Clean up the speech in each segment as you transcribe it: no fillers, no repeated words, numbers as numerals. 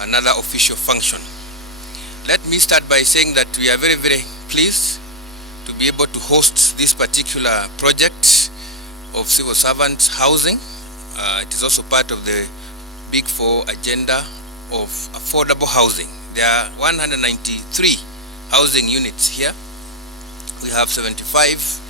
Another official function. Let me start by saying that we are very, very pleased to be able to host this particular project of civil servants housing. It is also part of the Big Four agenda of affordable housing. There are 193 housing units here. We have 75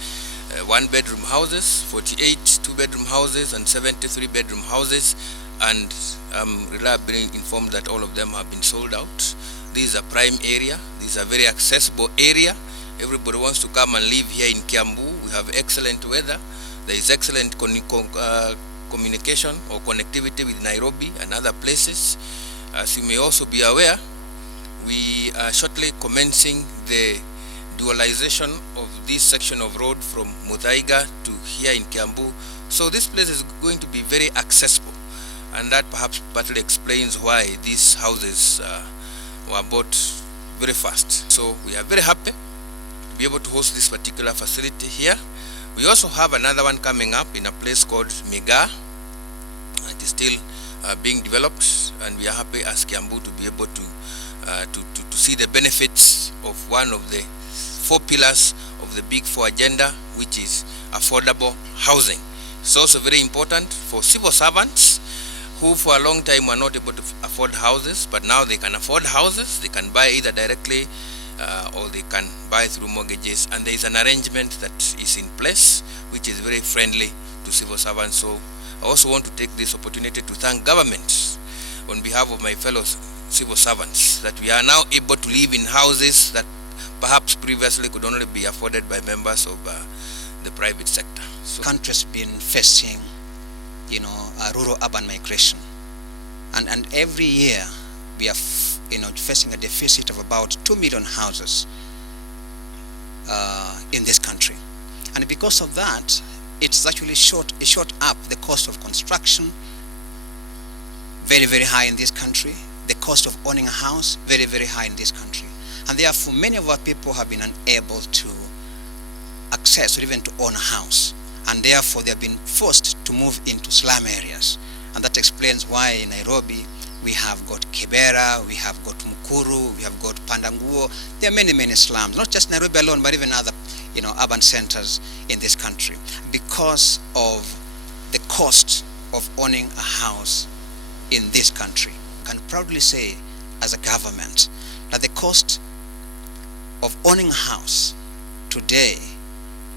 one-bedroom houses, 48 two-bedroom houses, and 73 bedroom houses, and I'm reliably informed that all of them have been sold out. This is a prime area. This is a very accessible area. Everybody wants to come and live here in Kiambu. We have excellent weather. There is excellent communication or connectivity with Nairobi and other places. As you may also be aware, we are shortly commencing the dualization of this section of road from Muthaiga to here in Kiambu. So this place is going to be very accessible, and that perhaps partly explains why these houses were bought very fast. So we are very happy to be able to host this particular facility here. We also have another one coming up in a place called Mboga. It is still being developed, and we are happy as Kiambu to be able to see the benefits of one of the 4 pillars of the Big Four agenda, which is affordable housing. It's also very important for civil servants who for a long time were not able to afford houses, but now they can afford houses. They can buy either directly or they can buy through mortgages, and there is an arrangement that is in place which is very friendly to civil servants. So I also want to take this opportunity to thank government on behalf of my fellow civil servants that we are now able to live in houses that perhaps previously could only be afforded by members of the private sector. So country's been facing, rural-urban migration, and every year we are, facing a deficit of about 2 million houses in this country, and because of that, it's actually shot up the cost of construction, very, very high in this country. The cost of owning a house, very, very high in this country. And therefore, many of our people have been unable to access or even to own a house. And therefore, they have been forced to move into slum areas. And that explains why in Nairobi, we have got Kibera, we have got Mukuru, we have got Pandanguo. There are many, many slums, not just Nairobi alone, but even other, urban centers in this country, because of the cost of owning a house in this country. I can proudly say, as a government, that the cost of owning a house today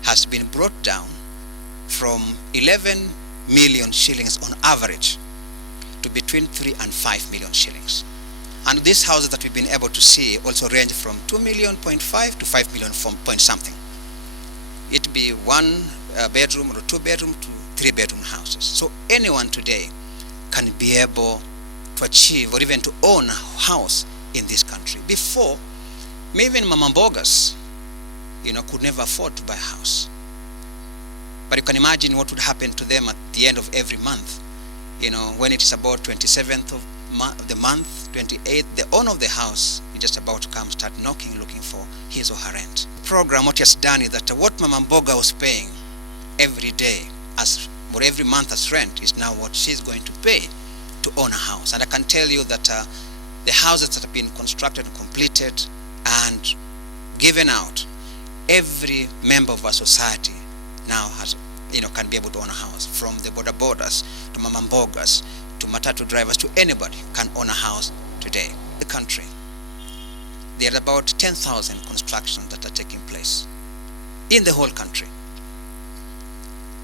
has been brought down from 11 million shillings on average to between 3 and 5 million shillings. And these houses that we've been able to see also range from 2.5 million to 5 million point something. It be 1 bedroom or 2 bedroom to 3 bedroom houses. So anyone today can be able to achieve or even to own a house in this country. Before, maybe even Mbogas, could never afford to buy a house. But you can imagine what would happen to them at the end of every month. When it is about 27th of the month, 28th, the owner of the house is just about to come start knocking, looking for his or her rent. The program, what he has done is that what Mboga was paying every day or every month as rent is now what she's going to pay to own a house. And I can tell you that the houses that have been constructed and completed and given out, every member of our society now has, can be able to own a house, from the Bodabodas to Mbogas to matatu drivers to anybody can own a house today. The country, there are about 10,000 constructions that are taking place in the whole country,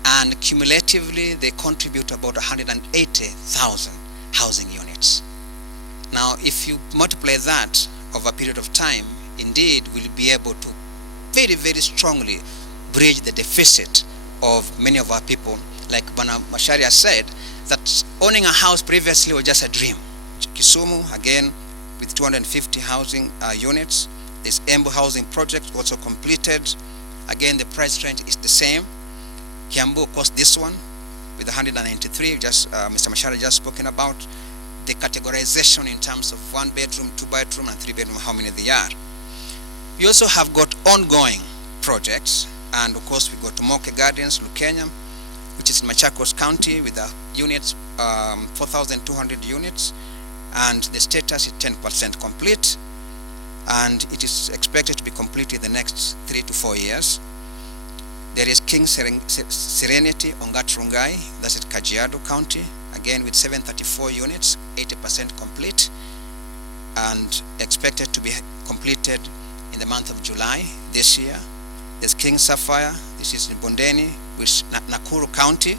and cumulatively they contribute about 180,000 housing units. Now, if you multiply that over a period of time, indeed we'll be able to very, very strongly bridge the deficit of many of our people. Like Bwana Masharia said, that owning a house previously was just a dream. Kisumu, again, with 250 housing units. This Embu housing project also completed. Again, the price range is the same. Kiambu, of course, this one with 193, just Mr. Masharia just spoken about the categorization in terms of 1 bedroom, 2 bedroom, and 3 bedroom, how many they are. We also have got ongoing projects, and of course we got Moke Gardens, Lukenya, It is in Machakos County with the units, 4,200 units, and the status is 10% complete, and it is expected to be completed in the next 3 to 4 years. There is King Serenity Ongat Rungai, that's at Kajiado County, again with 734 units, 80% complete, and expected to be completed in the month of July this year. There's King Sapphire, this is in Bondeni, with Nakuru County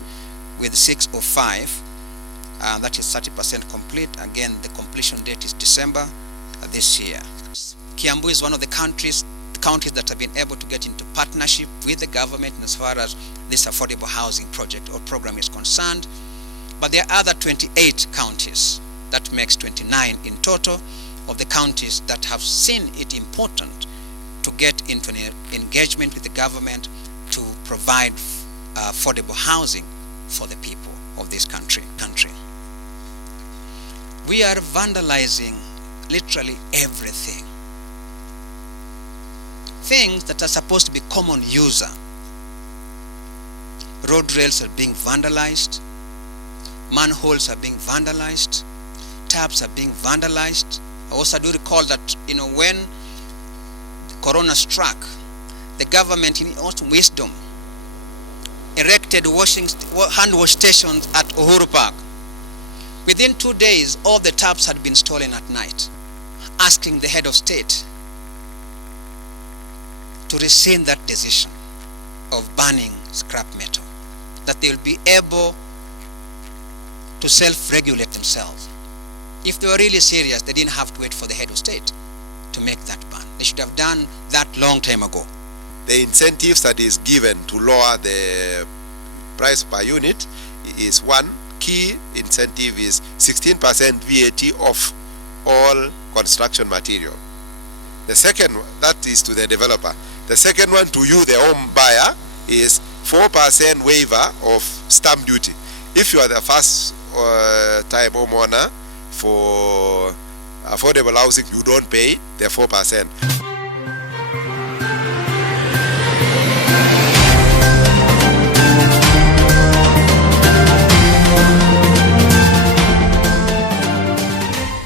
with 605, and that is 30% complete. Again, the completion date is December this year. Kiambu is one of the counties that have been able to get into partnership with the government as far as this affordable housing project or program is concerned. But there are other 28 counties, that makes 29 in total, of the counties that have seen it important to get into an engagement with the government to provide affordable housing for the people of this country. We are vandalizing literally everything. Things that are supposed to be common user. Road rails are being vandalized, manholes are being vandalized, taps are being vandalized. I also do recall that, when Corona struck, the government in its wisdom erected hand wash stations at Uhuru Park. Within 2 days, all the taps had been stolen at night, asking the head of state to rescind that decision of banning scrap metal, that they will be able to self-regulate themselves. If they were really serious, they didn't have to wait for the head of state to make that ban. They should have done that long time ago. The incentives that is given to lower the price per unit is one key incentive is 16% VAT off all construction material. The second one, that is to the developer. The second one to you, the home buyer, is 4% waiver of stamp duty. If you are the first time homeowner for affordable housing, you don't pay the 4%.